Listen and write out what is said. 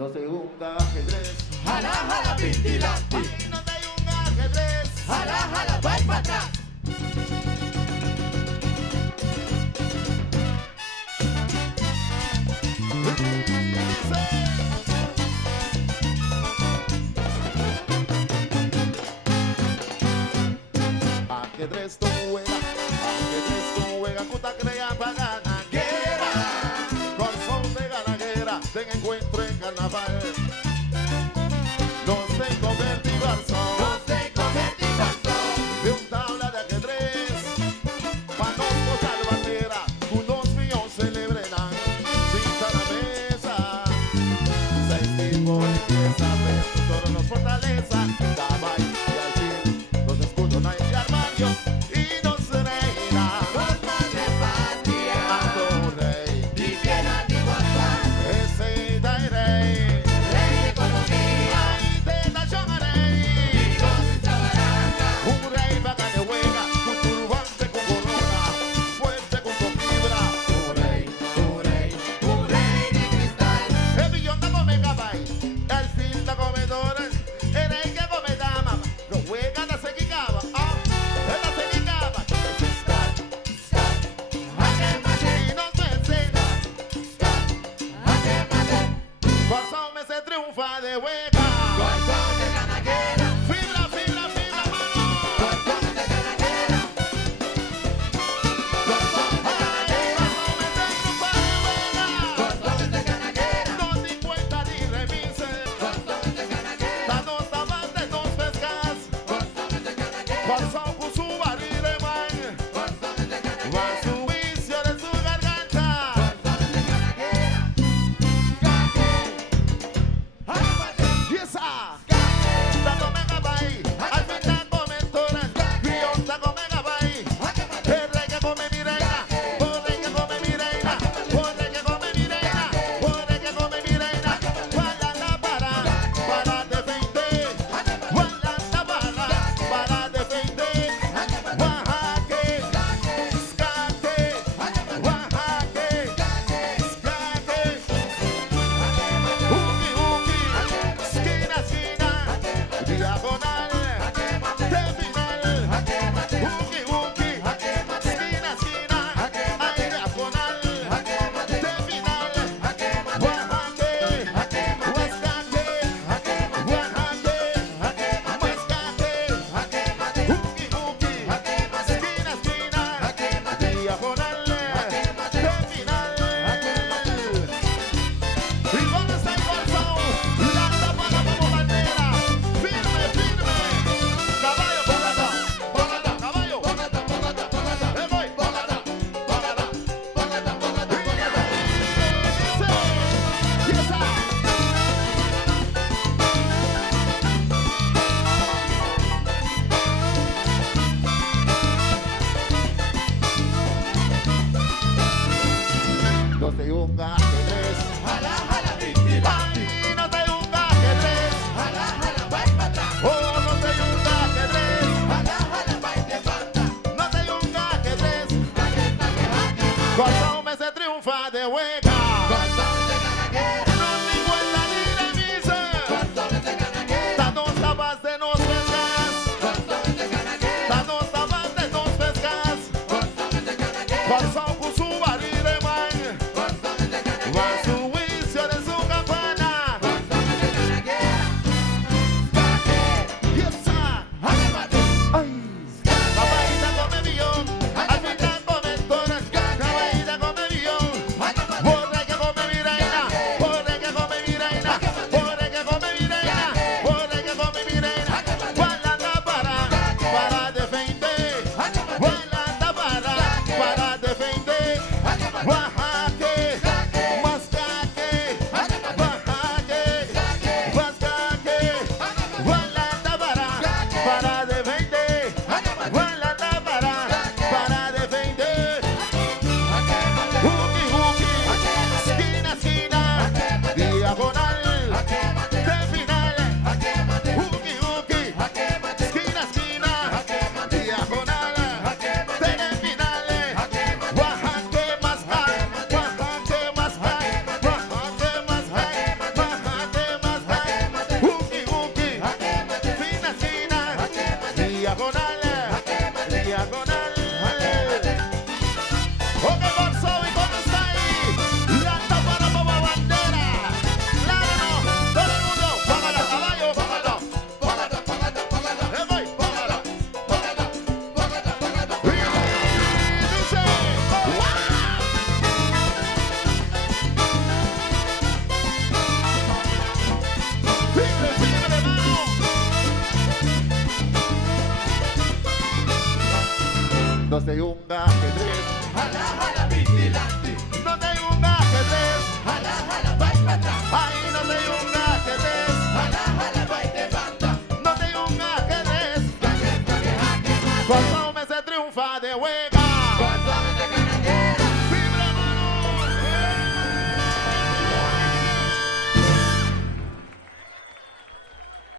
No soy un ajedrez. Jala, jala, pintilante. Aquí no soy un ajedrez. Jala, jala, va para atrás. Ajedrez tu juega, cuta crea para ganar guerra. Corazón de ganaguera, te encuentro en carnaval. Los tengo convertido al sol. Los de convertido al sol. De un tabla de ajedrez, Panoco Salvatera, unos míos celebran, cinta a la mesa. Seis tipos de pieza, pero todos nos fortaleza. Dama y alfil, los escudos no hay de armario, y nos reirá. Los más de patria. Ando rey, Ni piedad ni guardar. ese da rey. Rey de economía. Ay, de nación rey. Hijos de Sabaraca. Un rey bacán de juega, con turbante con corona, fuerte con fibra. Un rey. Un rey de cristal. El billón da come cabay, el fin da comedor, el rey que come dama, no juega la seguicaba, la seguicaba, Jaque mate. y no se ceda, Jaque mate. por eso me se triunfa de juega. Corazón de ganaguera. Fibra, fibra, fibra, mano. Corazón de ganaguera. Corazón de ganaguera. Corazón de ganaguera. No te cuenta ni remise, Corazón de ganaguera. danos tabantes, nos pescas, Corazón de ganaguera. por eso con su barril man, Corazón de ganaguera. va su vicio de su garganta. Corazón de ganaguera. Jaque. Jaque mate. Dios te